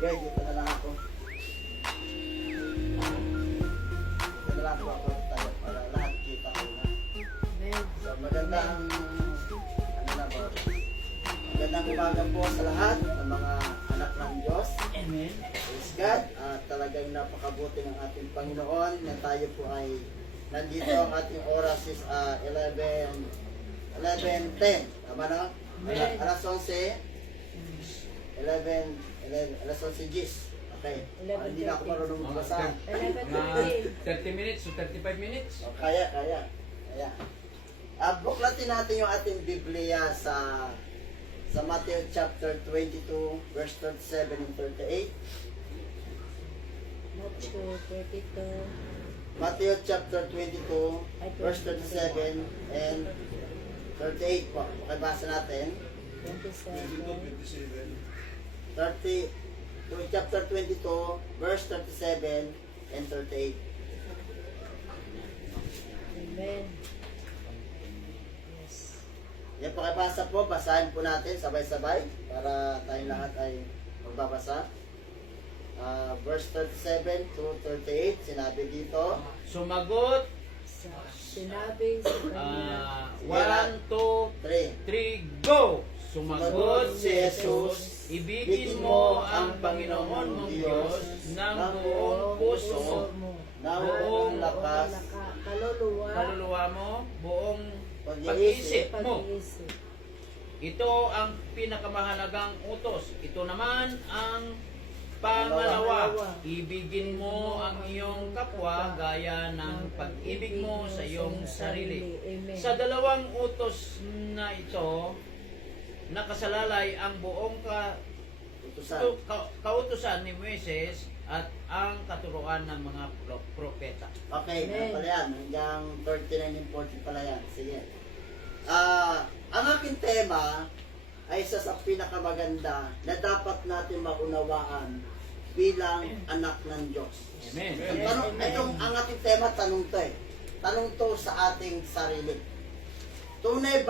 Sige, dito na lang ako. Dito na lang ako tayo para lahat kita ko na. So, magandang, ano na ba? Magandang umaga po sa lahat ng mga anak ng Diyos. Amen. Praise God. Talagang napakabuti ng ating Panginoon na tayo po ay nandito. Ang ating oras is 11:10. Tama na? Alas 11. 11 alas 11 Gis. Okay. Hindi na ako marunong magbasa. 30 minutes to 35 minutes. O, kaya. Buklatin natin yung ating Biblia sa Matthew chapter 22, verse 37 and 38. Matthew chapter 22, verse 37 and 38 po. Makibasa natin. Chapter 22, verse 37 and 38. Amen. Yes. Yan pakibasa po, basahin po natin sabay-sabay para tayong lahat ay magbabasa. Verse 37 to 38, sinabi dito. Sumagot. Sinabi sa kanila. 1, 2, 3, go! Sumagot si Jesus, ibigin mo ang Panginoon mong Diyos ng buong puso, buong lakas, kaluluwa mo, buong pag-iisip mo. Ito ang pinakamahalagang utos. Ito naman ang pangalawa. Ibigin mo ang iyong kapwa gaya ng pag-ibig mo sa iyong sarili. Sa dalawang utos na ito, nakasalalay ang buong kautusan ni Moises at ang katuruan ng mga propeta. Okay, pala yan. Hanggang 39 and 40 pala yan. Sige. Ang aking tema ay isa sa pinakamaganda na dapat natin maunawaan bilang anak ng Diyos. Amen. Ang ating tema, tanong to eh. Tanong to sa ating sarili. Tunay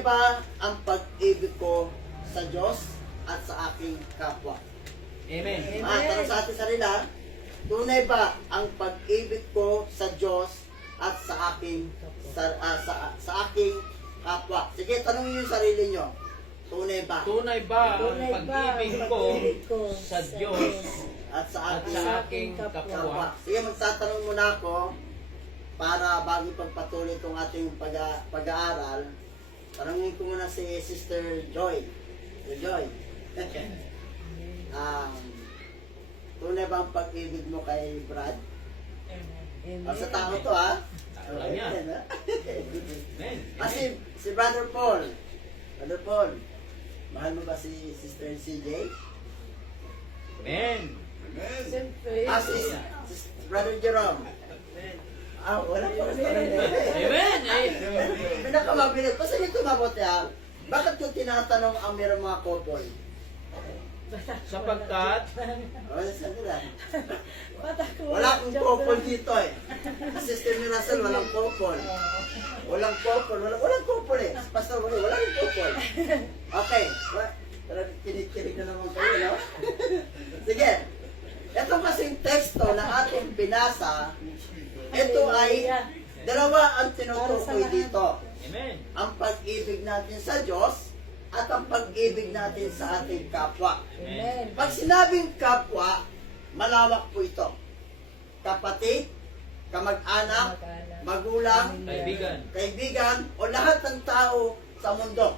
ba ang pag-ibig ko sa Diyos at sa aking kapwa? Amen. Tanong sa ating sarili, tunay ba ang pag-ibig ko sa Diyos at sa aking aking kapwa? Sige, tanongin yung sarili nyo. Tunay ba? Tunay ba ang pag-ibig ko sa Diyos At sa at aking, sa aking kapwa? Sige, magtatanong muna ako para bago pagpatuloy itong ating pag-aaral. Tanongin ko muna si Sister Joy. Joy. Tunay ba ang pag-ibig mo kay Brad? Sa tao to ha? Alam niya. Amen. Si Brother Paul. Brother Paul, mahal mo ba si Sister CJ? Amen. Siyempre. Si Brother Jerome. Wala pa rin. Amen. Pinakamabilis. Basta yung tumabote ha. Bakit yung tinatanong ang mayroong mga couple? Sapagkat wala akong couple dito eh. Sister ni Russell, walang couple. Walang couple eh. Pastor, walang couple. Okay. Kinig na naman kayo, no? Sige. Ito kasing teksto na ating binasa, ito ay dalawa ang tinutukoy dito. Amen. Ang pag-ibig natin sa Diyos at ang pag-ibig natin sa ating kapwa. Amen. Pag sinabing kapwa, malawak po ito. Kapatid, kamag-anak, magulang, kaibigan, o lahat ng tao sa mundo.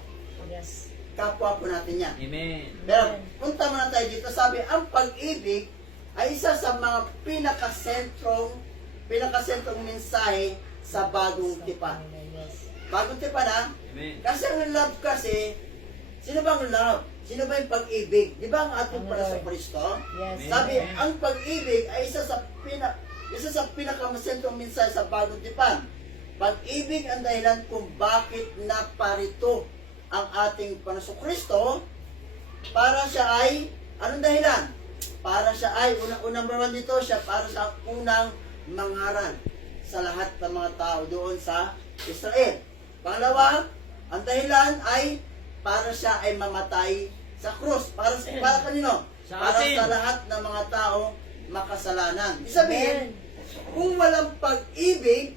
Yes. Kapwa po natin yan. Amen. Pero punta muna tayo dito, sabi, ang pag-ibig ay isa sa mga pinakasentrong mensahe sa bagong tipan. Bagong tipan ha? Amen. Kasi ang love kasi, sino bang love? Sino ba yung pag-ibig? Di ba ang ating Panginoon sa Kristo? Yes. Sabi, ang pag-ibig ay isa sa pinakasentrong mensahe sa bagong tipan. Pag-ibig ang dahilan kung bakit naparito ang ating Panginoon sa Kristo para siya ay, anong dahilan? Para siya ay, number one dito, siya para sa unang mangaral sa lahat ng mga tao doon sa Israel. Pangalawa, ang dahilan ay para siya ay mamatay Sa krus. Para kanino? Sa Para atin. sa lahat ng mga tao makasalanan. Ibig sabihin, kung walang pag-ibig,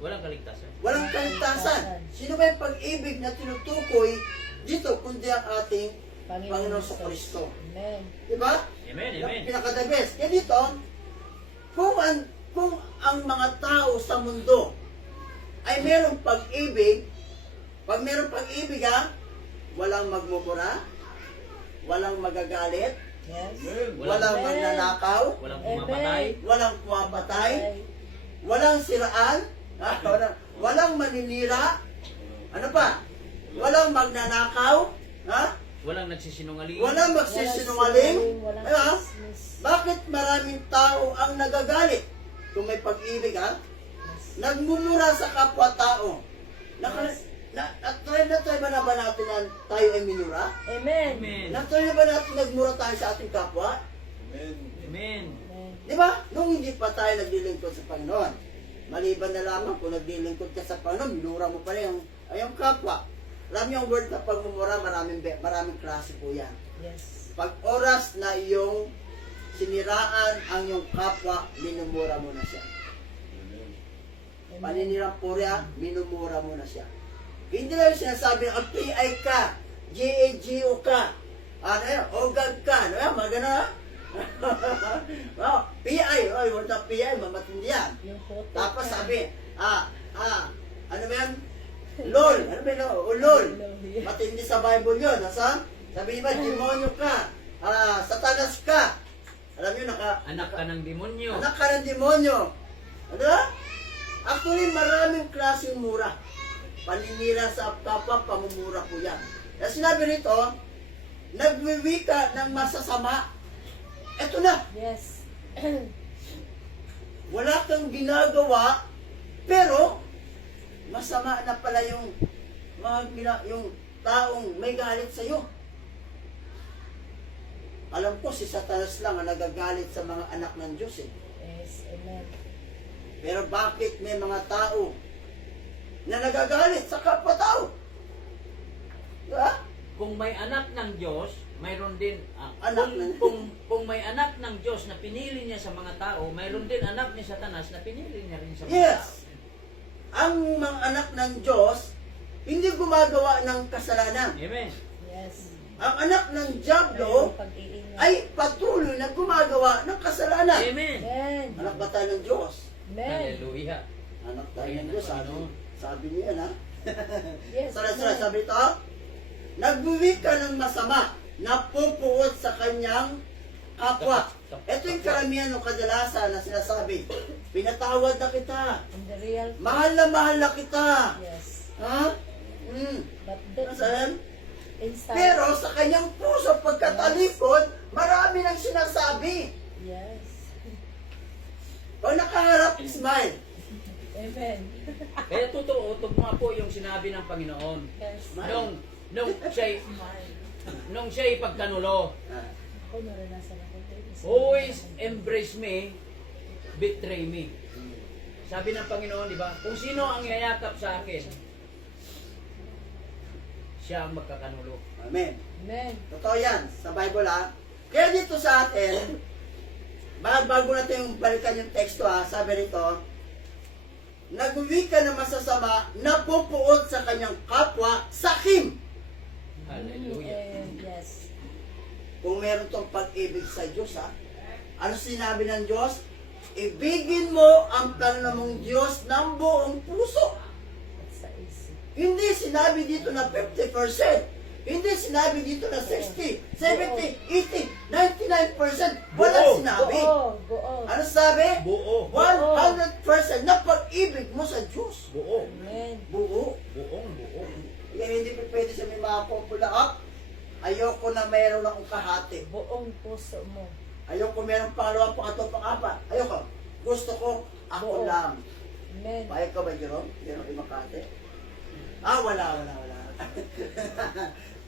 Walang kaligtasan. walang kaligtasan. Sino ba yung pag-ibig na tinutukoy dito kundi ang ating Panginoon sa Kristo? Amen. Diba? Amen, Yung amen. pinaka-the best. Kaya dito, kung ang mga tao sa mundo ay merong pag-ibig, pag merong pag-ibig walang magmumura, walang magagalit, Yes. walang Amen. magnanakaw, Walang pumapatay. walang pumapatay, walang siraan, walang maninira, ano pa? Walang magnanakaw, Walang nagsisinungaling. walang magsisinungaling. Walang Diba? chismis. Bakit maraming tao ang nagagalit? Kung may pag-ibig, nagmumura sa kapwa-tao. Na-try ba natin na tayo ay minura? Amen. Amen. Na-try na ba natin nagmura tayo sa ating kapwa? Amen. Amen. Di ba? Nung hindi pa tayo naglilingkod sa Panginoon. Maliban na lamang kung naglilingkod ka sa Panginoon, minura mo pa rin ang kapwa. Alam niyo ang word na pagmumura, maraming klase po yan. Yes. Pag oras na iyong siniraan ang iyong kapwa, minumura mo na siya. Amen. Paninirang purya, minumura mo na siya. Hindi lang yung sinasabi, ang PI ka, GAGO ka, ano yan, OGAG ka, ano yan, magana ha? PI, word na PI, mamatindi yan. Yung photo. Tapos sabi, ano ba yan? LOL, ano ba yan? O LOL. Matindi sa Bible yun, nasa? Sabi ba, demonyo ka, satanas ka. Alam nyo, Anak ka ng demonyo. anak ka ng demonyo. Ano? Actually, maraming klaseng mura. Paninira sa kapwa, pamumura po yan. Kaya sinabi rito, nagwiwika ng masasama. Eto na, Yes. wala kang ginagawa, pero masama na pala yung yung taong may galit sa iyo. Alam ko si Satanas lang ang nagagalit sa mga anak ng Diyos eh. Yes. Amen. Pero bakit may mga tao na nagagalit sa kapwa-tao? Diba? Kung may anak ng Diyos, mayroon din Anak kung may anak ng Diyos na pinili niya sa mga tao, mayroon din anak ni Satanas na pinili niya rin sa mga tao. Yes. Ang mga anak ng Diyos hindi gumagawa ng kasalanan. Amen. Yes. Ang anak ng Diablo Mayroong pag-iingat. ay patuloy na gumagawa ng kasalanan. Amen. Amen. Anak ba tayo ng Diyos? Amen. Hallelujah. Anak tayo ng Diyos. Sabi niya yan, ha? Yes. Sara-sara, sabi ito, nagbuwi ka ng masama, napupuot sa kanyang kapwa. Ito yung karamihan ng kadalasan na sinasabi, pinatawad na kita, In the real. mahal na kita. Yes. Ha? But the, Saan? inside. Pero sa kanyang puso pagkatalikod, marami nang sinasabi. Yes. Pag nakaharap, smile. Amen. Kaya totoo, tugma po yung sinabi ng Panginoon. Yes. Nung siya'y pagkanulo, Ako naranasan ako. always embrace me, betray me. Sabi ng Panginoon, di ba? Kung sino ang yayakap sa akin, siya ang magkakanulo. Amen. Amen. Totoo yan, sa Bible ha. Kaya dito sa atin, bago natin yung balikan yung teksto sabi rito, nagwiwi ka na masasama, napupuot sa kanyang kapwa, sakim. Hallelujah. Yes. Kung meron tong pag-ibig sa Diyos ano sinabi ng Diyos? Ibigin mo ang Panginoon mong Diyos ng buong puso. At sa isip. Hindi sinabi dito na 50%. Hindi sinabi dito na 60, 70, 80, 99%. Wala Buo. sinabi. Buo. Ano sabi? Buo. 100% na pag-ibig mo sa Diyos. Buo. Amen. Buo. Buong buo. Yan hindi pa pwede sa may mga popula ayoko na mayroon akong kahati. Buong puso mo. Ayoko mayroong pangalawa, pangatlo, pang-apat. Ayoko. Gusto ko ako Buo. lang. Amen. Payag ka ba, Jerome? Jerome Imakate? Wala.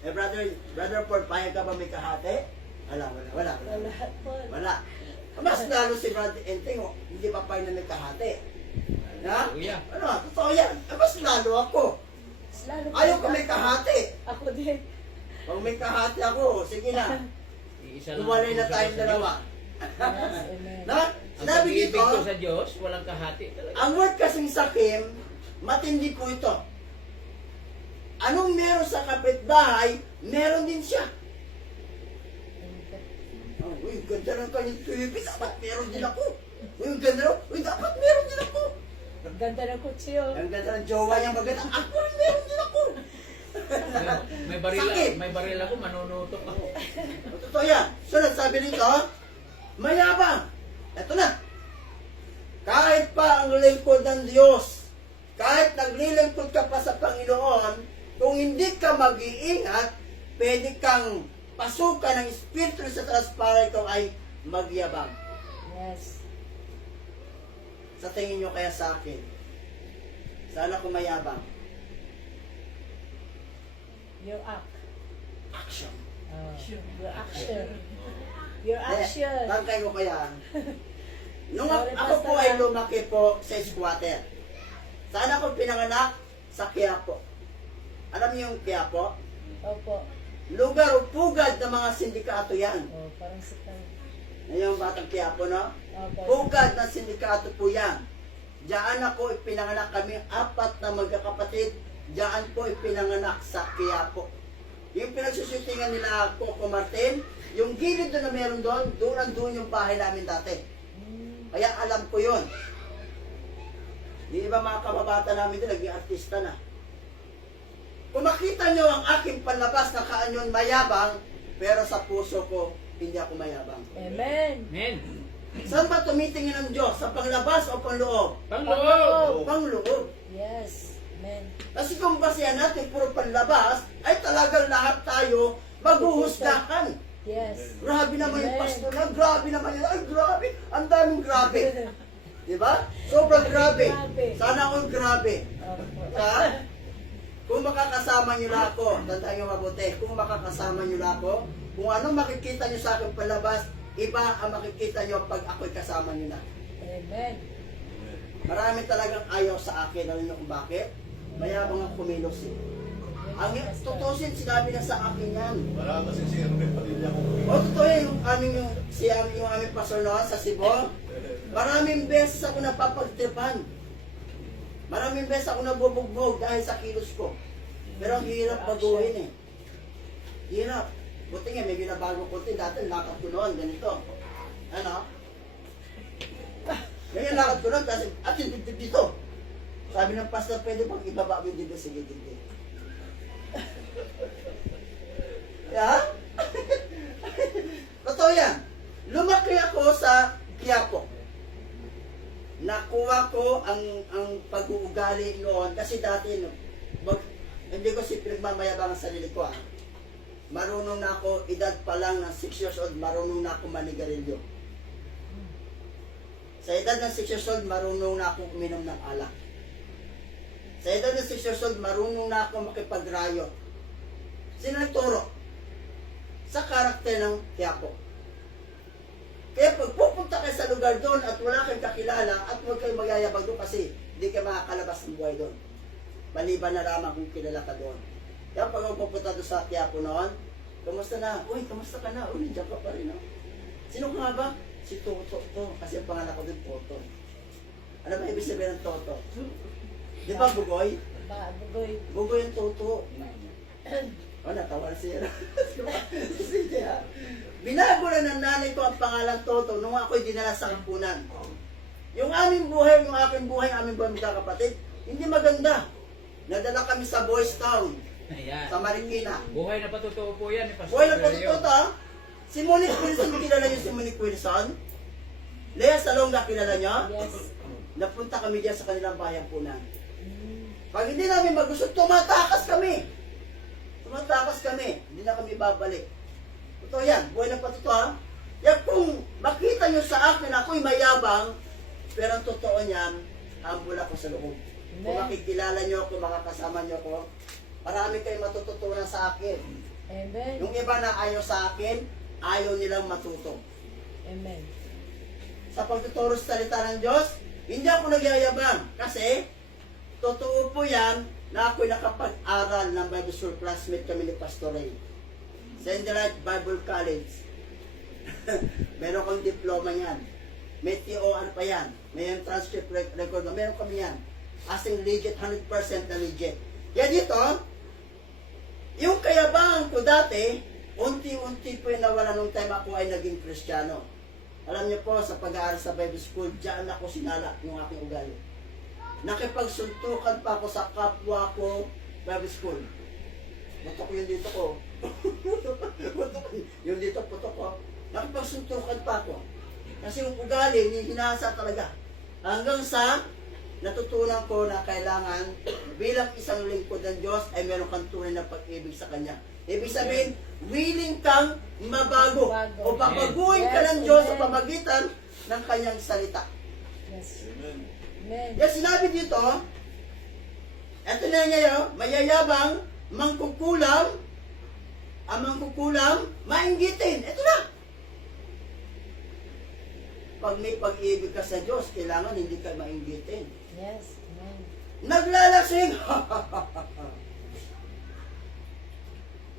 Brother Paul, payag ka ba may kahati? Wala. Lahat po. Wala. Mas lalo si Brother Enteng, hindi pa payag na may kahati. Ha? Hallelujah. Totoo yan. Mas lalo ako. Lalo Ayaw ko may kahati. Ako din. Pag may kahati ako, sige na. Iisa lang Luwalay na ang puso tayong sa dalawa. Yes, amen. Na? Ang Sinabi pag-ibig dito, ko sa Diyos, walang kahati talaga. ang word kasing sakim, matindi po ito. Anong meron sa kapitbahay, meron din siya. Oh, uy, ganda ng kanyang tuwipi, dapat meron din ako. Uy, ganda ng, uy, dapat meron din ako. Ganda ng kutsiyo. Ang ganda ng jowa niya maganda, ako rin meron din ako. Sakit. May baril ako, manunutok ako. Totoo yan. Sunod, sabi nito, mayabang. Ito na. Kahit pa ang lingkod ng Diyos, kahit naglilingkod ka pa sa Panginoon, kung hindi ka mag-iingat, pwede kang pasukan ng Espiritu sa taas para ikaw ay magyabang. Yes. Sa tingin nyo kaya sa akin, sana ko mayabang. Your act. Action. Your action. Your action. Tangkay ko kaya. Nung Sorry, ako po Pastor. ay lumaki po sa squatter. Saan ako pinanganak? Sa Quiapo. Alam niyo yung Quiapo? Opo. Lugar o pugad ng mga sindikato yan. Oh, parang si Tan. Yung batang Quiapo, no? Opo. Pugad ng sindikato po yan. Diyan ako ipinanganak kami, 4 na magkakapatid. Diyan po ipinanganak sa Quiapo. Yung pinagsushootingan nila Coco Martin, yung gilid doon na meron doon yung bahay namin dati. Kaya alam ko yun. Di ba mga kababata namin doon, naging artista na. Kung makita nyo ang aking panlabas na kaanyon mayabang, pero sa puso ko, hindi ako mayabang. Amen. Amen. Saan ba tumitingin ang Diyos? Sa panglabas o panloob? Pangloob. Pangloob. Yes. Amen. Kasi kung basihan natin puro panlabas, ay talagang lahat tayo maghuhusgahan. Yes. Grabe naman yung Amen. pastor na, grabe naman yun. Ay, grabe. Ang daming grabe. Diba? Sobrang grabe. Sana all grabe. Opo. Ha? Kung makakasama nyo na ako, tandaan nyo mabuti, kung makakasama nyo na ako, kung ano makikita nyo sa akin palabas, iba ang makikita nyo pag ako'y kasama nyo na. Amen. Marami talagang ayaw sa akin. Alam nyo kung bakit? Mayabang ang kumilos eh. Ang tutusin, sinabi na sa akin yan. Wala kasi si Erwin Padilla kung O totoo yan, yung aming pastor noon sa Cebu. Maraming beses ako napapagtripan. Maraming beses ako nabubugbog dahil sa kilos ko. Pero ang hirap baguhin eh. Hirap. Buti nga, may binabago ko din. Dati lakad ko noon, ganito. Ano? Ngayon lakad ko noon, kasi atin dito. Sabi ng pastor, pwede bang ibaba mo yung dito? Sige, dito. Yeah? Totoo yan. Lumaki ako sa Quiapo. Nakuha ko ang pag-uugali noon kasi dati hindi ko si pinagmamayabang ang sarili ko Marunong na ako, edad pa lang ng 6 years old, marunong na ako manigarilyo. Sa edad ng 6 years old, marunong na ako uminom ng alak. Sa edad ng 6 years old, marunong na ako makipagrayo. Sino nagturo? Sa karakter ng Quiapo. Kaya pag pupunta kayo sa lugar doon at wala kayong kakilala at huwag kayong magyayabang doon kasi hindi kayo makakalabas ng buhay doon. Maliban na lamang kung kilala ka doon. Kaya pag ako pupunta doon sa Quiapo noon, kamusta na? Uy, kamusta ka na? Uy, nandiyan ka pa rin. Sino ka nga ba? Si Toto to. Kasi ang pangalan ko doon, Toto. Ano ba ibig sabihin ng Toto? Di ba Bugoy? Bugoy. Bugoy yung Toto. O, natawa na siya. Sige. Binago na ng nanay ko ang pangalan Toto nung ako'y dinala sa kampunan. Yung aming buhay, yung aking buhay, aming buhay magkakapatid, hindi maganda. Nadala kami sa Boys Town, Ayan. sa Marikina. Buhay na patutuo po yan. Pastor Buhay na po Valerio. ito, si Monique Wilson, kilala niyo si Monique Wilson? Lea Salonga, kilala niyo? Yes. Napunta kami diyan sa kanilang bayan punan. Pag hindi namin magusto, tumatakas kami. Tumatakas kami. Hindi na kami babalik. Totoo yan. Buhay na patuto Yan kung makita nyo sa akin, ako'y mayabang, pero ang totoo niyan, humble ako sa loob. Kung makikilala nyo ako, makakasama nyo ako, marami kayong matututunan sa akin. Amen. Yung iba na ayaw sa akin, ayaw nilang matuto. Amen. Sa pagtuturo sa salita ng Diyos, hindi ako nagyayabang. Kasi, totoo po yan na ako'y nakapag-aral ng Bible School classmate kami ni Pastor Ray. St. Light Bible College. Meron kang diploma yan. May TOR pa yan. May transcript record na. Meron kami yan. As in legit, 100% na legit. Kaya dito, yung kayabangan ko dati, unti-unti po yung nawala nung time ako ay naging Kristiyano. Alam niyo po, sa pag-aaral sa Bible School, diyan ako sinala yung aking ugali. Nakipagsuntukan pa ako sa kapwa ko Bible School. Buto ko yung dito ko. Buto ko yung dito, puto ko. Nakipagsuntukan pa ako. Kasi yung ugali, hinasa talaga. Hanggang sa natutunan ko na kailangan bilang isang lingkod ng Diyos ay meron kang tunay na pag-ibig sa Kanya. Ibig sabihin, willing kang mabago o babaguhin ka ng Diyos sa pamagitan ng Kanyang salita. Yes. Amen. Amen. Kaya sinabi dito, eto na niya, mayayabang, mangkukulam, ang mangkukulam, mainggitin. Ito na. Pag may pag-ibig ka sa Diyos, kailangan hindi ka mainggitin. Yes. Amen. Naglalasing!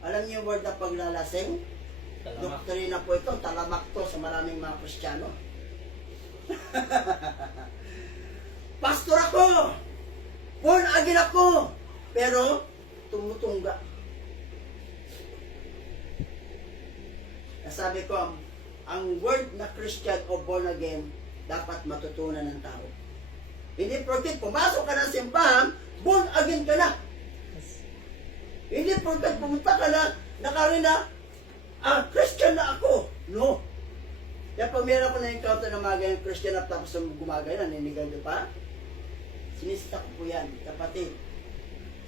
Alam niyo yung word na paglalasing? Talamak. Doktrina po ito, talamak to sa maraming mga Kristiyano. Pastor ako! Born again ako! Pero, tumutungga. Sabi ko, ang word na Christian o born again, dapat matutunan ng tao. Hindi porket pumasok ka ng simbahan, born again ka na. Yes. Hindi porket pumunta ka na, nakarina, Christian na ako. No. Kaya pag meron ko na-encounter na mga ganyan Christian na tapos gumagay, naninigal di pa, sinisita ko po yan, kapatid.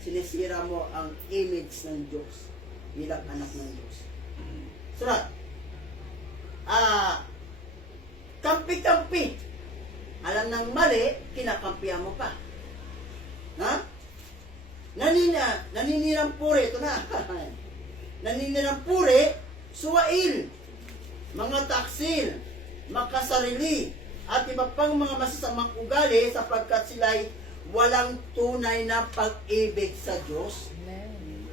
Sinisira mo ang image ng Diyos bilang anak ng Diyos. Surat. Kampi-kampi. Alam ng mali, kinakampihan mo pa. Ha? Naninirang puri, ito na. Naninirang puri, suwail, mga taksil, makasarili, at iba pang mga masasamang ugali sapagkat sila'y walang tunay na pag-ibig sa Diyos. Amen.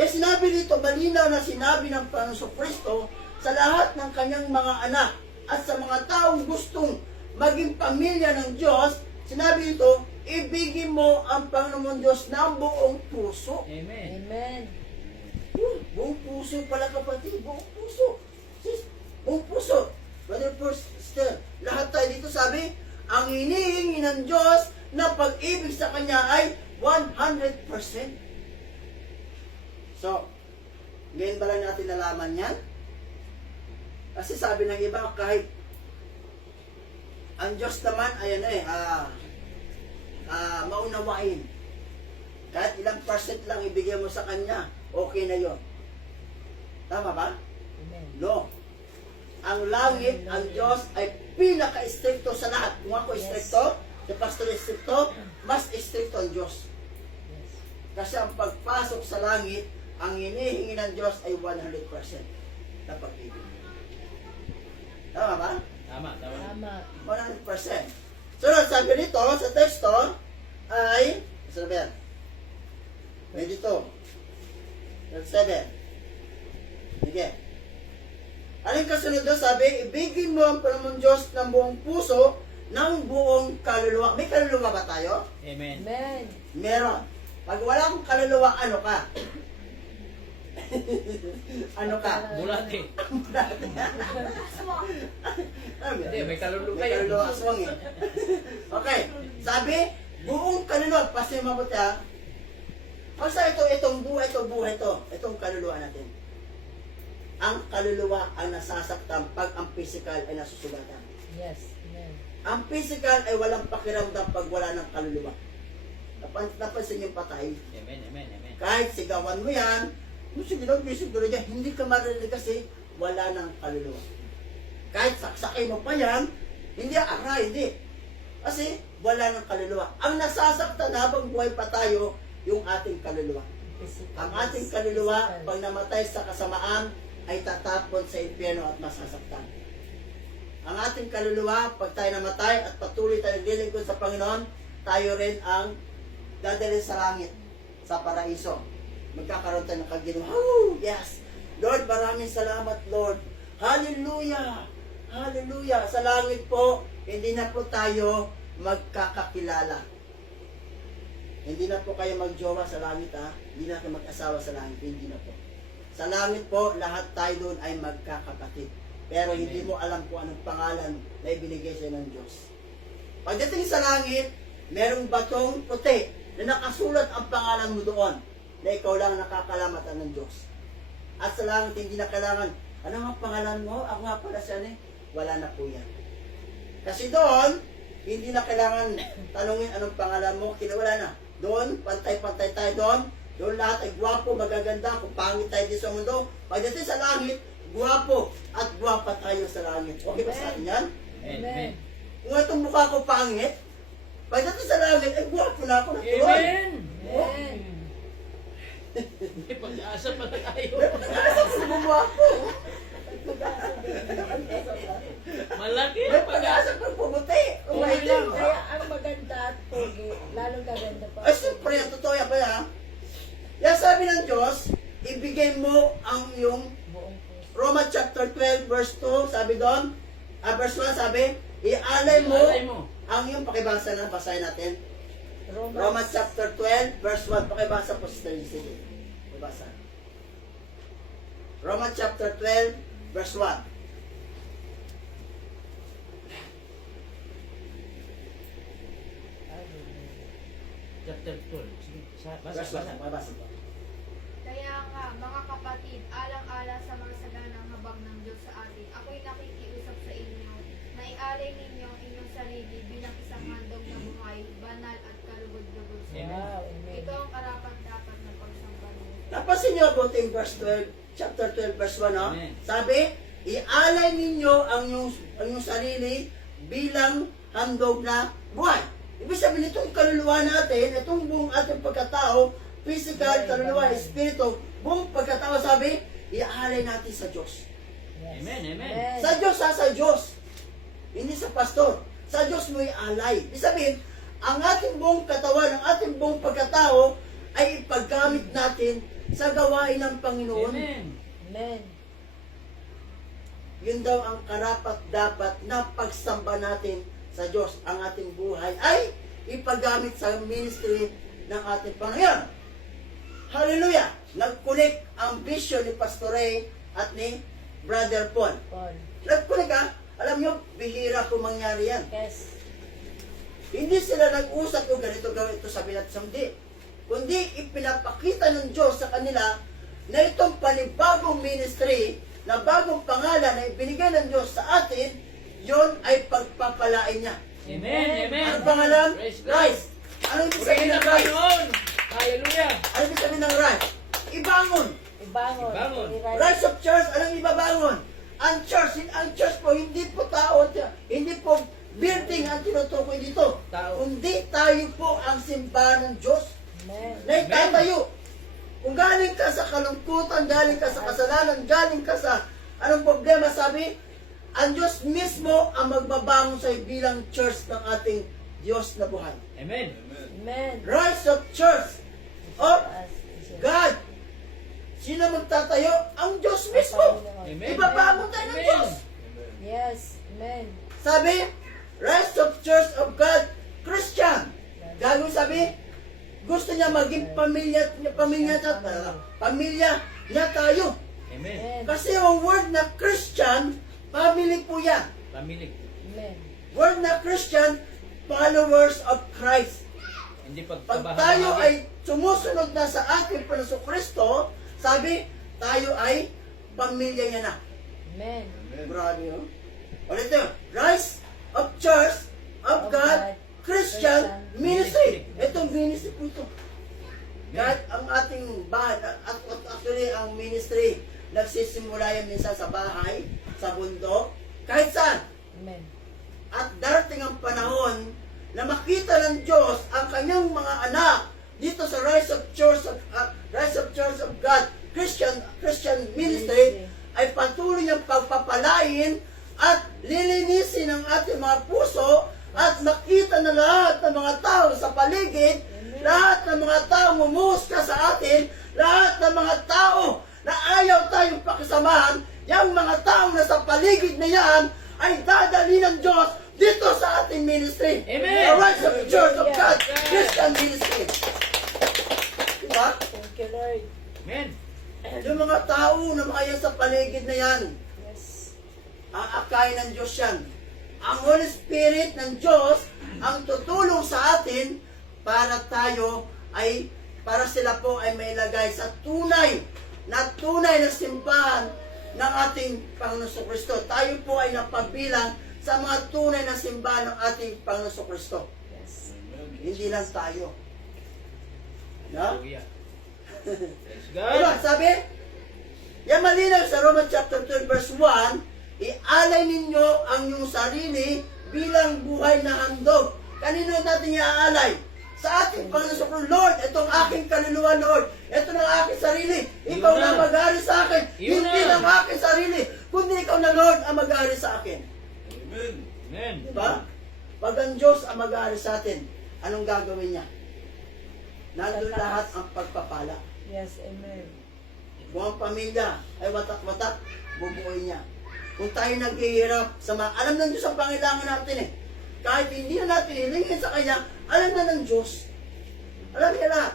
Sinabi dito, malinaw na sinabi ng Panginoong Kristo sa lahat ng kanyang mga anak at sa mga taong gustong maging pamilya ng Diyos, sinabi dito, ibigin mo ang Panginoon Diyos ng buong puso. Amen. Amen. Buong puso pala kapatid, buong puso. Sis, buong puso. Brother, sister, lahat tayo dito sabi, ang hinihingi ng Diyos na pag-ibig sa Kanya ay 100%. So, ngayon ba lang natin nalaman yan? Kasi sabi ng iba, kahit ang Diyos naman ay maunawain. Kahit ilang percent lang ibigay mo sa Kanya, okay na yon. Tama ba? Amen. No. Ang langit, ang Diyos ay pinaka-stricto sa lahat. Kung ako Yes. stricto, si Pastor stricto, mas stricto ang Diyos. Yes. Kasi ang pagpasok sa langit, ang hinihingi ng Diyos ay 100% na pag-ibig. Tama ba? Tama, tama. Tama. 100%. Sunod, sabi nito sa teksto ay, sabi yan? May dito. Verse 7. Sige. Aling kasunod doon, sabi, ibigin mo ang Panginoon Diyos ng buong puso, ng buong kaluluwa. May kaluluwa ba tayo? Amen. Amen. Meron. Pag wala kang kaluluwa, ano ka? Ano ka? Bulate. Hindi, may kaluluwa May yun. kaluluwa, aswang eh. Okay. Sabi, buong kaluluwa, pasti mabuti ha. Basta itong buhay to, itong kaluluwa natin. Ang kaluluwa ang nasasaktan pag ang physical ay nasusugatan. Yes. Amen. Ang physical ay walang pakiramdam pag wala ng kaluluwa. Napansin yung patay. Amen, amen, amen. Kahit sigawan mo yan, sige daw, siguro dyan, hindi ka marinig kasi wala ng kaluluwa. Kahit saksakay mo pa yan, hindi hindi. Kasi wala ng kaluluwa. Ang nasasaktan habang buhay pa tayo, yung ating kaluluwa. Physical. Ang ating kaluluwa, pag namatay sa kasamaan, ay tatapon sa impyerno at masasaktan. Ang ating kaluluwa, pag tayo namatay at patuloy tayo naglilingkod sa Panginoon, tayo rin ang dadalhin sa langit, sa paraiso. magkakaroon tayo ng kaginawa. Oh, yes! Lord, maraming salamat, Lord. Hallelujah! Hallelujah! Sa langit po, hindi na po tayo magkakakilala. Hindi na po kayo magjowa sa langit, ha? Hindi na kayo mag-asawa sa langit. Hindi na po. Sa langit po, lahat tayo doon ay magkakapatid. Pero hindi mo alam kung anong pangalan na ibinigay sa'yo ng Diyos. Pagdating sa langit, merong batong puti na nakasulat ang pangalan mo doon na ikaw lang nakakalamatan ng Diyos. At sa langit, hindi na kailangan, ano ang pangalan mo? Ako nga pala siya eh. Wala na po yan. Kasi doon, hindi na kailangan tanungin anong pangalan mo, kinawala na. Doon, pantay-pantay tayo doon. Doon lahat ay gwapo, magaganda. Kung pangit tayo dito sa mundo, pagdating sa langit, gwapo at gwapa tayo sa langit. Okay ba sa atin yan? Amen. Kung itong mukha ko pangit, pagdating sa langit, ay gwapo na ako na tuloy. Amen. Amen. May pag-asa pa tayo. Nasa sa gwapo. Malaki May ang pag-asa. pag-asa pag pumuti. Okay lang. Kaya ang maganda at pogi, lalong gaganda pa. Ay, siyempre, ang totoo yan ba yan? Kaya sabi ng Diyos, ibigay mo ang iyong Buong puso. Romans chapter 12 verse 2, sabi doon, verse 1 sabi, ialay mo Alay mo. ang iyong pakibasa na, basahin natin. Romans chapter 12 verse 1, pakibasa po Sister Lizzie. Pakibasa. Romans chapter 12 verse 1. Chapter 12. Sige, basa, Verse 1, basa. pakibasa po. Kaya nga, mga kapatid, alang-ala sa mga saganang habag ng Diyos sa atin, ako'y nakikiusap sa inyo na ialay ninyo ang inyong sarili bilang isang handog na buhay, banal at kalugod-lugod sa Diyos. Wow, amen. Ito ang karapat-dapat na pagsamba ninyo. Napansin niyo about in verse 12, chapter 12 verse 1, no? Amen. Sabi, ialay ninyo ang inyong sarili bilang handog na buhay. Ibig sabihin, itong kaluluwa natin, itong buong ating pagkatao, physical, kaluluwa, espiritu, buong pagkatao, sabi, iaalay natin sa Diyos. Yes. Amen, amen. Sa Diyos, sa Diyos. Hindi sa pastor. Sa Diyos mo ialay. Ibig sabihin, ang ating buong katawan, ang ating buong pagkatao, ay ipaggamit natin sa gawain ng Panginoon. Amen. Amen. Yun daw ang karapat-dapat na pagsamba natin sa Diyos. Ang ating buhay ay ipagamit sa ministry ng ating Panginoon. Hallelujah! Nag-connect ang vision ni Pastor Ray at ni Brother Paul. Paul. Nag-connect ha? Alam nyo, bihira kung mangyari yan. Yes. Hindi sila nag-usap o ganito gawin ito sabi natin sa hindi. Kundi ipinapakita ng Diyos sa kanila na itong panibagong ministry na bagong pangalan na ibinigay ng Diyos sa atin, yon ay pagpapalain niya. Amen, amen. Ano pangalan? Praise God. Rise. Ano ibig Purihin sabihin ang ng rise? Panginoon. Hallelujah. Ano ibig sabihin ng rise? Ibangon. Ibangon. Ibangon. Rise of church, anong ibabangon? Ang church po, hindi po tao, hindi po building ang tinutukoy dito. Tao. Kundi tayo po ang simbahan ng Diyos Amen. na itatayo. Kung galing ka sa kalungkutan, galing ka sa kasalanan, galing ka sa anong problema, sabi, ang Diyos mismo ang magbabangon sa bilang church ng ating Diyos na buhay. Amen. Amen. Rise of church of Yes. God. Sino magtatayo? Ang Diyos mismo. Amen. Ibabangon tayo ng Amen. Diyos. Yes. Amen. Sabi, Rise of Church of God, Christian. Gagawin sabi, gusto niya maging pamilya niya tayo. Amen. Amen. Kasi yung word na Christian, family po yan. Pamilig. Amen. Word na Christian, followers of Christ. Hindi Pag pagkabahagi. tayo ay sumusunod na sa ating Panginoon Kristo, sabi, tayo ay pamilya niya na. Amen. Grabe yun. Ulit yun. Rise of Church of God, Christian Ministry. Itong ministry po ito. Kahit ang ating bahay, at actually ang ministry, nagsisimula yan minsan sa bahay, sa bundok, kahit saan. Amen. At darating ang panahon na makita ng Diyos ang kanyang mga anak dito sa Rise of Church of God Christian Ministry ay patuloy niyang pagpapalain at lilinisin ang ating mga puso at makita na lahat ng mga tao sa paligid, lahat ng mga tao mumuhusga sa atin lahat ng mga tao na ayaw tayong pakisamahan, yung mga taong nasa paligid na yan, ay dadali ng Diyos dito sa ating ministry. Amen. The Rise of the Church of God Christian Ministry. Diba? Thank you, Lord. Amen. Yung mga tao na mga yan sa paligid na yan, Yes. aakayin ng Diyos yan. Ang Holy Spirit ng Diyos ang tutulong sa atin para tayo ay, para sila po ay mailagay sa tunay na simbahan ng ating Panginoon Kristo. Tayo po ay napabilang sa mga tunay na simbahan ng ating Panginoon Kristo. Yes. Hindi lang tayo. No? Hallelujah. Praise Diba, God. sabi? Yan malinaw sa Romans chapter 12 verse 1, ialay ninyo ang inyong sarili bilang buhay na handog. Kanino natin iaalay? Sa ating Panginoon, Lord, itong aking kaluluwa, Lord. Ito ng aking sarili. Ikaw Yun na na. mag-ari sa akin. Yun Hindi na. ng aking sarili, kundi ikaw na, Lord, ang mag-ari sa akin. Amen. Amen. Diba? Pag ang Diyos ang mag-ari sa atin, anong gagawin niya? Nandun lahat ang pagpapala. Yes, amen. Kung ang pamilya ay watak-watak, bubuoy niya. Kung tayo naghihirap sa mga, alam ng Diyos ang pangailangan natin eh. Kahit hindi na natin hilingin sa Kanya, alam na ng Diyos. Alam niya lahat.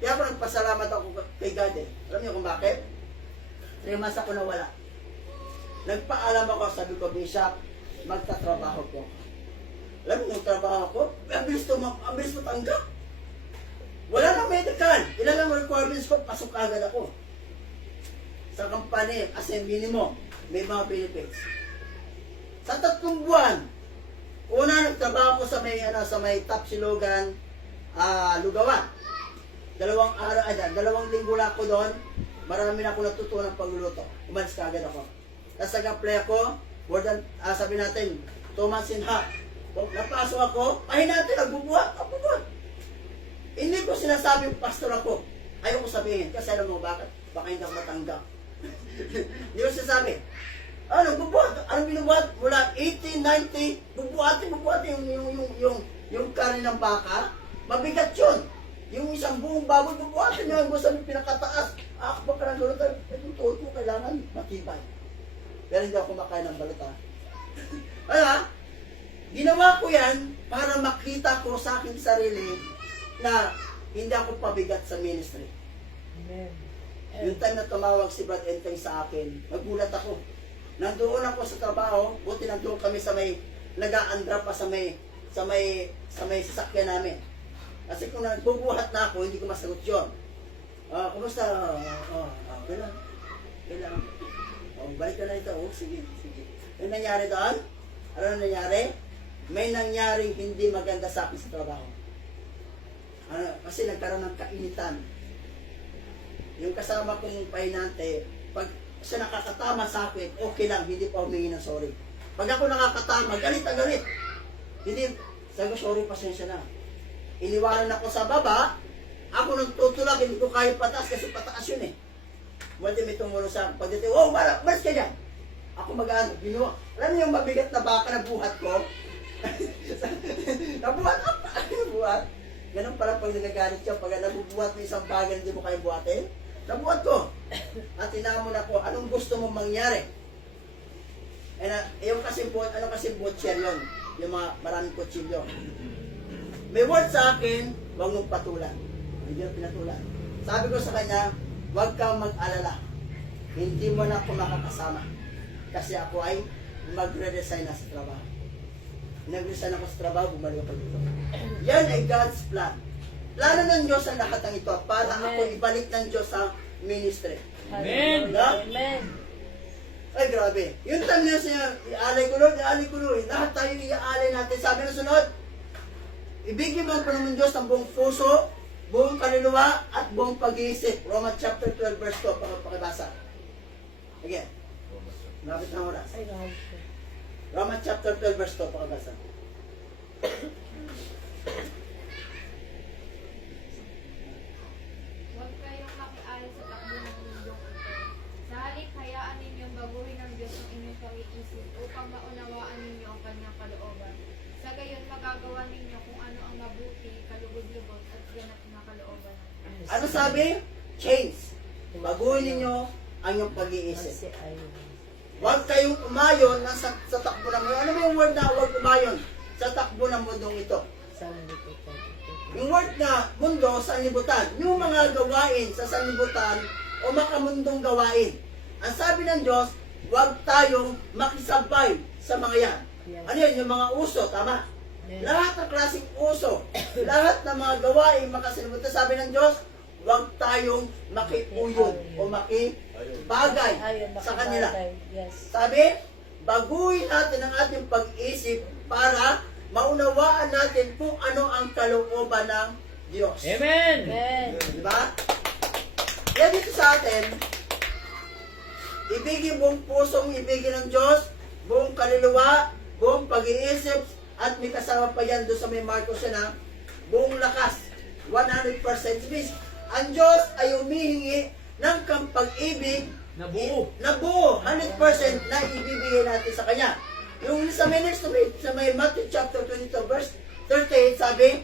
Kaya ako nagpasalamat ako kay God eh. Alam niyo kung bakit? 3 months ako nawala. Nagpaalam ako, sabi ko, Bishop, magtatrabaho ko. Alam mo yung trabaho ko? Ang bilis mo tanggap. Wala nang medical. Ilan ang requirements ko, pasok agad ako. Sa company, as a minimum, may mga benefits. Sa 3 buwan, una nagtrabaho ko sa may Tapsilogan, Lugawan. 2 linggo lang ako doon. Marami na ako natutunan pagluluto. Umalis ka agad ako. Tapos nag-apply ako, more than, sabi natin, 2 months and half. Kung napasok ako, natin, nagbubuhat. Hindi ko sinasabi yung pastor ako. Ayaw ko sabihin. Kasi alam mo bakit? Baka hindi ako matanggap. Hindi ko sinasabi. Nagbubuhat. Anong binubuhat? Mula 80, 90, bubuhatin yung kanin ng baka. Mabigat yun. Yung isang buong baboy, bubuhatin nyo. Ang gusto mo pinakataas. Baka ng balota. Itong tuhod mo kailangan matibay. Pero hindi ako kumakain ng balota. Ginawa ko yan para makita ko sa aking sarili na hindi ako pabigat sa ministry. Amen. Yung time na tumawag si Brad Enteng sa akin, nagulat ako. Nandoon ako sa trabaho, buti nandoon kami sa may, nag-aandra pa sa may sasakyan namin. Kasi kung nagbubuhat na ako, hindi ko masagot yun. Kumusta? Kailan? Balik ka na ito. Sige. Yung nangyari doon? Ano nangyari? May nangyaring hindi maganda sa akin sa trabaho. Kasi nagkaroon ng kainitan. Yung kasama kong pahinante, pag siya nakakatama sa akin, okay lang, hindi pa humingi ng sorry. Pag ako nakakatama, galit na galit. Hindi, sabi ko, sorry, pasensya na. Iniwanan ako sa baba, ako nagtutulak, hindi ko kaya pataas kasi pataas yun eh. Buti may tumulong sa akin. Pagdating, malas ka dyan. Ako mag-ano, ginawa. Alam niyo yung mabigat na baka na buhat ko? Nabuhat. Ganun pala pag nagagalit siya, pag nabubuhat mo isang bagay hindi mo kaya buhatin, nabuhat ko. At tinamon ako, anong gusto mong mangyari? Yung kasi butcher yun, yung mga maraming kutsilyo. May word sa akin, huwag mong patulan. Hindi yung pinatulan. Sabi ko sa kanya, huwag kang mag-alala. Hindi mo na ako makakasama. Kasi ako ay magre-resign na sa trabaho. Nag-resign ako sa trabaho, bumalik ako dito. Yan ay God's plan. Plano ng Diyos ang lahat ng ito para ako ibalik ng Diyos sa ministry. Amen. Amen. Ay, grabe. Yung time na siya, ialay ko Lord. Lahat tayo iaalay natin. Sabi na sunod, ibigin mo ang Panginoon Diyos ng buong puso, buong kaluluwa, at buong pag-iisip. Romans chapter 12 verse 2, pakibasa. Again. Lapit na oras. Ay, no. Romans chapter 12 verse 2, pakibasa. Huwag kayong makialis sa takbo ng mundong ito. Sa halip, hayaan ninyong baguhin ng Diyos ang inyong pag-iisip upang maunawaan ninyo ang kanyang kalooban. Sa gayon, magagawa ninyo kung ano ang mabuti, kalugod-lugod at ganap na kalooban ng Diyos. Ano sabi? Change. Baguhin ninyo ang iyong pag-iisip. Kasi ayun. Huwag kayong umayon sa takbo ng mundo. Ano ba yung word na huwag umayon sa takbo ng mundong ito? Sanlibutan. Yung word na mundo, sanlibutan. Yung mga gawain sa sanlibutan o makamundong gawain. Ang sabi ng Diyos, huwag tayong makisabay sa mga yan. Yes. Ano yun? Yung mga uso, tama? Yes. Lahat ng klaseng uso, lahat ng mga gawain makasalimutan, sabi ng Diyos, huwag tayong makipuyod o makibagay Ayun, sa kanila. makabagay. Yes. Sabi, baguhin natin ang ating pag-isip para maunawaan natin kung ano ang kalooban ng Diyos. Amen! Amen. Diba? Kaya dito sa atin, ibigin buong pusong ibigin ng Diyos, buong kaluluwa, buong pag-iisip, at may kasama pa yan doon sa may Marcos na buong lakas, 100%. Means, ang Diyos ay humihingi ng pag-ibig Na buo. na buo, 100% na ibibigay natin sa Kanya. Yung sa may next sa may Matthew chapter 22 verse 38, sabi,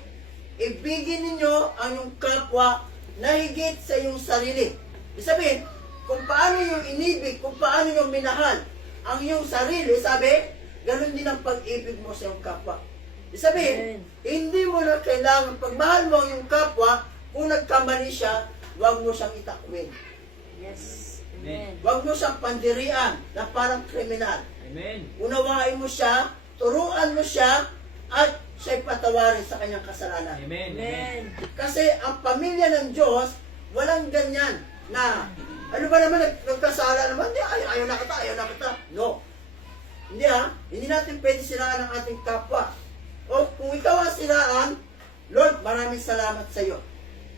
ibigin ninyo ang yung kapwa na higit sa iyong sarili. Ibig sabihin, kung paano yung inibig, kung paano yung minahal ang iyong sarili, sabi, ganun din ang pag-ibig mo sa iyong kapwa. Ibig sabihin, hindi mo na kailangan, pagmahal mo ang iyong kapwa, kung nagkamali siya, huwag mo siyang itakwin. Yes. Amen. Huwag mo siyang pandirian na parang kriminal. Amen. Unawain mo siya, turuan mo siya, at siya'y patawarin sa kanyang kasalanan. Amen. Amen. Kasi ang pamilya ng Diyos, walang ganyan na, ano ba naman, nagkasala naman, di, ayaw na kita. No. Hindi hindi natin pwede siraan ang ating kapwa. O kung ikaw ang siraan, Lord, maraming salamat sa iyo.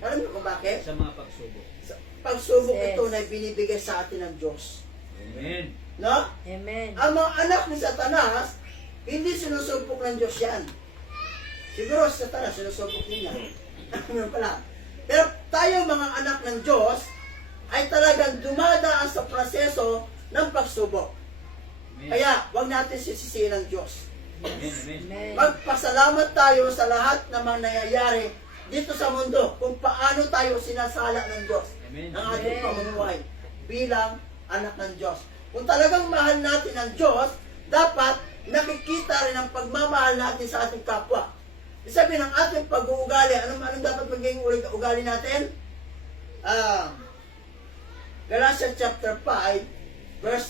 Alam niyo kung bakit? Sa mga pagsubok. Sa pagsubok Yes. ito na binibigay sa atin ng Diyos. Amen. No? Amen. Ang mga anak ni Satanas, hindi sinusubok ng Diyos yan. Siguro si Satanas, sinusubok niya. Ano pala. Pero tayo mga anak ng Diyos, ay talagang dumadaan sa proseso ng pagsubok. Amen. Kaya, huwag natin sisisihin ng Diyos. Amen. Amen. Amen. Magpasalamat tayo sa lahat ng mga nangyayari dito sa mundo kung paano tayo sinasala ng Diyos Amen. ang ating Amen. pamumuhay bilang anak ng Diyos. Kung talagang mahal natin ang Diyos, dapat nakikita rin ang pagmamahal natin sa ating kapwa. Ibig sabihin ng ating pag-uugali, anong dapat maging ugali natin? Galatians chapter 5, verse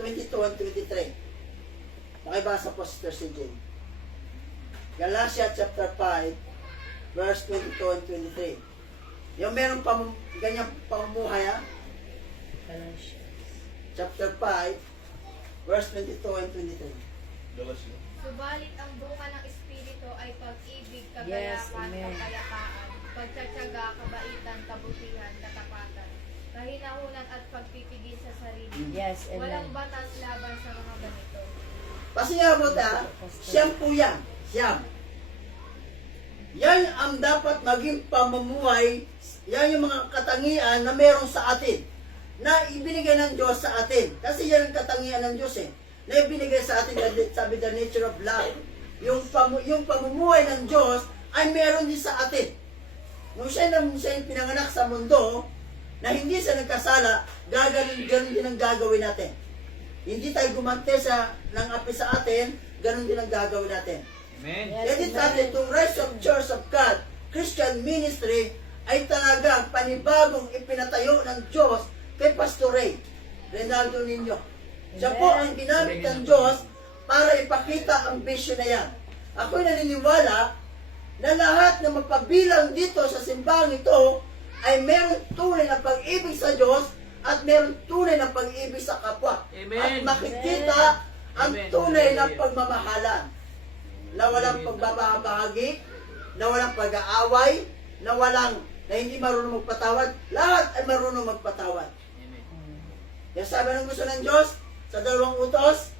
22 and 23. Pakibasa po, Sister CJ. Galatians chapter 5, verse 22 and 23. Yung meron ganyang pamumuhay, Galatians. chapter 5, verse 22 and 23. Galasyo. Subalit ang bunga ng Espiritu ay pag-ibig, Yes, kagalakan, amen. kapayapaan, pagtsatsaga, kabaitan, kabutihan, katapatan, kahinahunan at pagpipigil sa sarili. Yes. Walang Amen. batas laban sa mga ganito. Pasingabot siyam po yan. Siyam. Yan ang dapat maging pamumuhay, yan yung mga katangian na meron sa atin, na ibinigay ng Diyos sa atin. Kasi yan ang katangian ng Diyos na ibinigay sa atin, sabi the nature of love. Yung pamumuhay ng Diyos ay meron din sa atin. Nung siya yung pinanganak sa mundo, na hindi siya nagkasala, ganun din ang gagawin natin. Hindi tayo gumante ng api sa atin, ganun din ang gagawin natin. Amen. Yes. Kaya din natin, itong Rise of Church of God, Christian Ministry, ay talagang panibagong ipinatayo ng Diyos kay Pastor Ray Reynaldo Niño. Siya po ang ginamit ng Diyos para ipakita ang vision na yan. Ako'y naniniwala na lahat na mapabilang dito sa simbahan ito ay meron tunay na pag-ibig sa Diyos at meron tunay na pag-ibig sa kapwa. Amen. At makikita ang Amen. tunay na pagmamahalan na walang pagbabahagi, na walang pag-aaway, na hindi marunong magpatawad. Lahat ay marunong magpatawad. Amen. Kaya sabi ng gusto ng Diyos sa dalawang utos,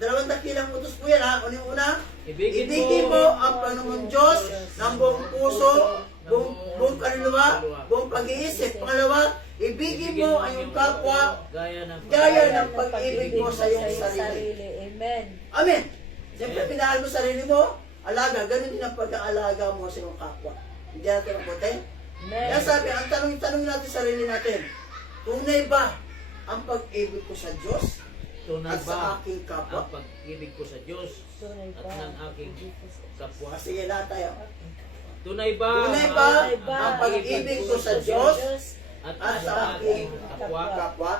dalawang dakilang utos po yan Una, ibigin mo ang Panginoon Diyos ng buong puso, buong kaluluwa, buong pag-iisip. Pangalawa, ibigin mo ang iyong kapwa gaya ng pag-ibig mo sa iyong sarili. Amen. Amen. Siyempre, pinahal mo sarili mo, alaga. Ganun din ang pag-aalaga mo sa iyong kapwa. Hindi natin mabuti. Amen. Kaya sabi, ang tanong natin sarili natin, tunay ba ang pag-ibig ko sa Diyos Tunay at sa ba aking kapwa? ang pag-ibig ko sa Diyos Tunay at ba? ng aking kapwa? Sige lahat tayo. Tunay ba Tunay ba ba ang pag-ibig ko sa Diyos at at sa sa aking aking kapwa? kapwa?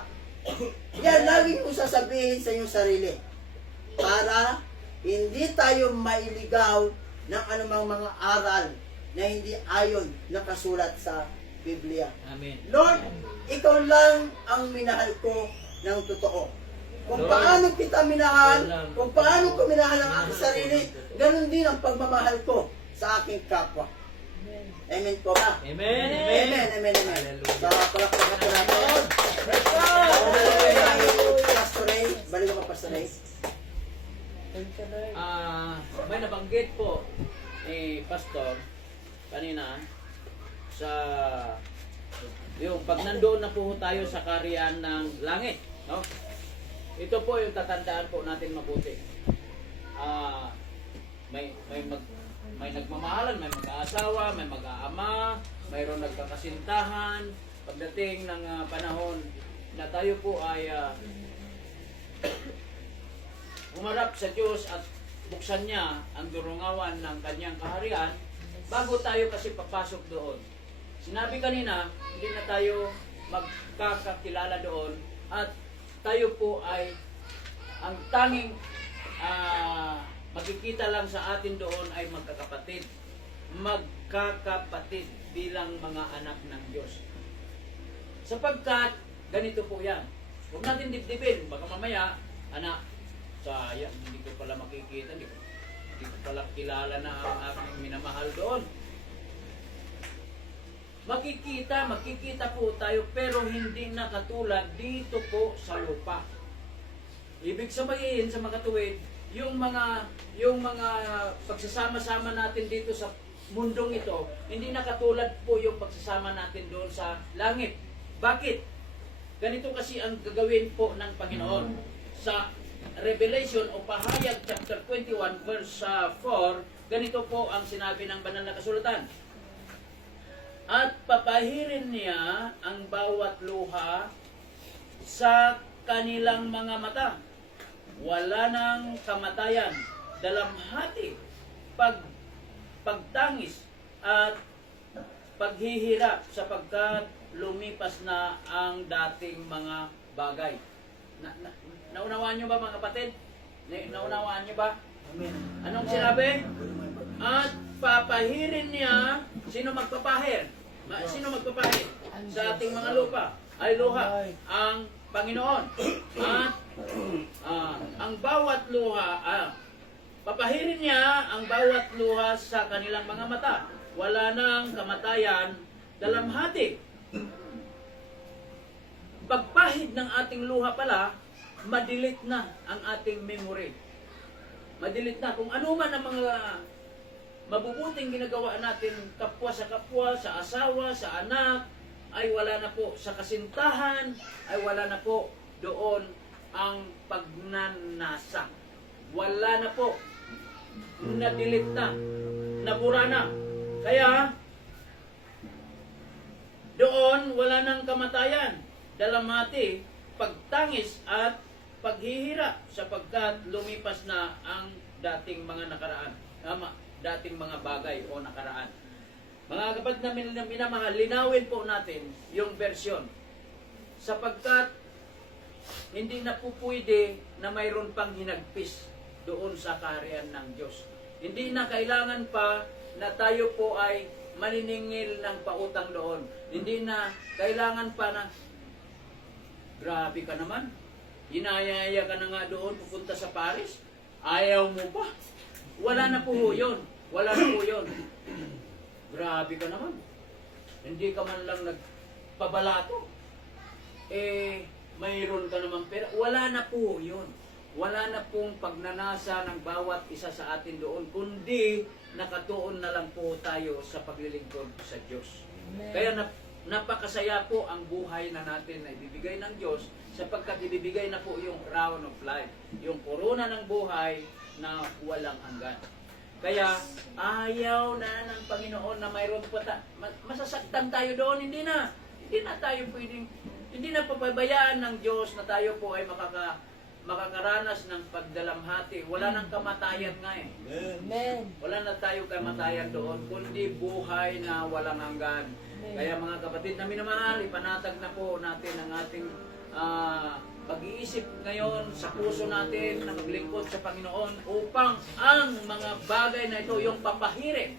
Yan, lagi mo sasabihin sa iyong sarili para hindi tayo mailigaw ng anumang mga aral na hindi ayon nakasulat sa Biblia. Amen. Lord, ikaw lang ang minahal ko ng totoo. Kung Lord, paano kita minahal, ikaw lang. kung paano ko minahal ang aking sarili, ganun din ang pagmamahal ko sa aking kapwa. Amen po ba? Amen. Amen, Amen. amen, amen. Hallelujah. So, palakpakan po natin. Praise God! Pastor Ray, balik ako Pastor Ray. Thank you, Lord. May nabanggit po ni Pastor kanina sa yung pag nandoon na po tayo sa kaharian ng langit, no? Ito po yung tatandaan po natin mabuti. May nagmamahalan, may mag-aasawa, may mag-aama, mayroon nagkakasintahan. Pagdating ng panahon na tayo po ay humarap sa Diyos at buksan niya ang durungawan ng kanyang kaharian, bago tayo kasi papasok doon. Sinabi kanina, hindi na tayo magkakakilala doon at tayo po ay ang tanging makikita lang sa atin doon ay magkakapatid. Magkakapatid bilang mga anak ng Diyos. Sapagkat, ganito po yan. Huwag natin dibdibin. Baka mamaya, anak, sayang, hindi ko pala makikita, hindi ko pala kilala na ang aking minamahal doon. Makikita po tayo, pero hindi na katulad dito po sa lupa. Ibig sabihin sa mga katuwid, yung mga pagsasama-sama natin dito sa mundong ito, hindi na katulad po yung pagsasama natin doon sa langit. Bakit? Ganito kasi ang gagawin po ng Panginoon. Sa Revelation o Pahayag chapter 21 verse 4, ganito po ang sinabi ng banal na kasulatan. At papahirin niya ang bawat luha sa kanilang mga mata. Wala nang kamatayan, dalamhati, pagtangis at paghihirap sapagkat lumipas na ang dating mga bagay. Naunawaan nyo ba mga kapatid? Naunawaan nyo ba? Anong sinabi? At papahirin niya, sino magpapahir? Sino magpapahir? Sa ating mga lupa ay luha, ang Panginoon. At ang bawat luha, papahirin niya ang bawat luha sa kanilang mga mata. Wala nang kamatayan, dalamhati. Pagpahid ng ating luha pala, madilit na ang ating memory. Madilit na. Kung ano man ang mga mabubuting ginagawa natin kapwa, sa asawa, sa anak, ay wala na po. Sa kasintahan, ay wala na po doon ang pagnanasa. Wala na po. Nadilit na. Nabura na. Kaya, doon wala nang kamatayan, dalamhati, pagtangis at paghihirap sapagkat lumipas na ang dating mga nakaraan, dating mga bagay o nakaraan. Mga kapatid na minamahal, linawin po natin yung version sapagkat hindi na po pwede na mayroon pang hinagpis doon sa kaharian ng Diyos. Hindi na kailangan pa na tayo po ay maniningil ng pautang doon. Hindi na kailangan pa na grabe ka naman. Inayaya ka na nga doon pupunta sa Paris. Ayaw mo pa. Wala na po yun. Wala na po yun. Grabe ka naman. Hindi ka man lang nagpabalato. Mayroon ka naman pera. Wala na po yun. Wala na pong pagnanasa ng bawat isa sa atin doon, kundi nakatuon na lang po tayo sa paglilingkod sa Diyos. Kaya napakasaya po ang buhay na natin na ibibigay ng Diyos sapagkat ibibigay na po yung crown of life, yung korona ng buhay na walang hanggan. Kaya ayaw na ng Panginoon na mayroon pa masasaktan tayo doon. Hindi na tayo pwedeng, hindi na papabayaan ng Diyos na tayo po ay makakaranas ng pagdalamhati. Wala nang kamatayan nga eh. Amen. Wala na tayo kamatayan doon, kundi buhay na walang hanggan. Kaya mga kapatid na minamahal, ipanatag na po natin ang ating pag-iisip ngayon sa puso natin na maglingkod sa Panginoon upang ang mga bagay na ito, yung pahirin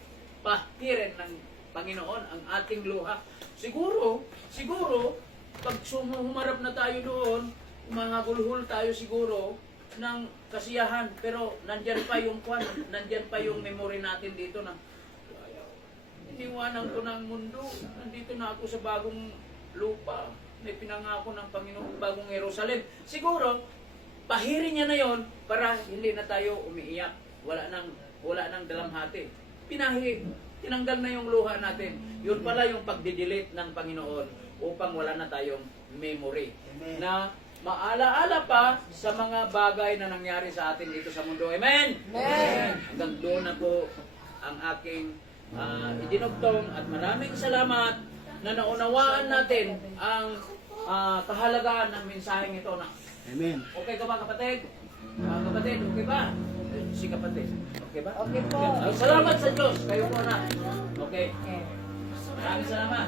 ng Panginoon ang ating luha. Siguro, pag humarap na tayo doon, mga gulhul tayo siguro ng kasiyahan, pero nandyan pa yung memory natin dito na iniwanan ko ng mundo, nandito na ako sa bagong lupa, may pinangako ng Panginoon, bagong Jerusalem. Siguro, pahirin niya na yon para hindi na tayo umiiyak, wala nang dalamhati. Tinanggal na yung luha natin. Yun pala yung pagdidelete ng Panginoon upang wala na tayong memory. Amen. Na maalaala pa sa mga bagay na nangyari sa atin dito sa mundo. Amen? Amen. Hanggang doon na po ang aking idinugtong at maraming salamat na naunawaan natin ang kahalagahan ng mensaheng ito na. Amen. Okay ka ba kapatid? Kapatid, okay ba? Si kapatid, okay ba? Okay po. Salamat sa Diyos. Kayo po na. Okay. Okay. Maraming salamat.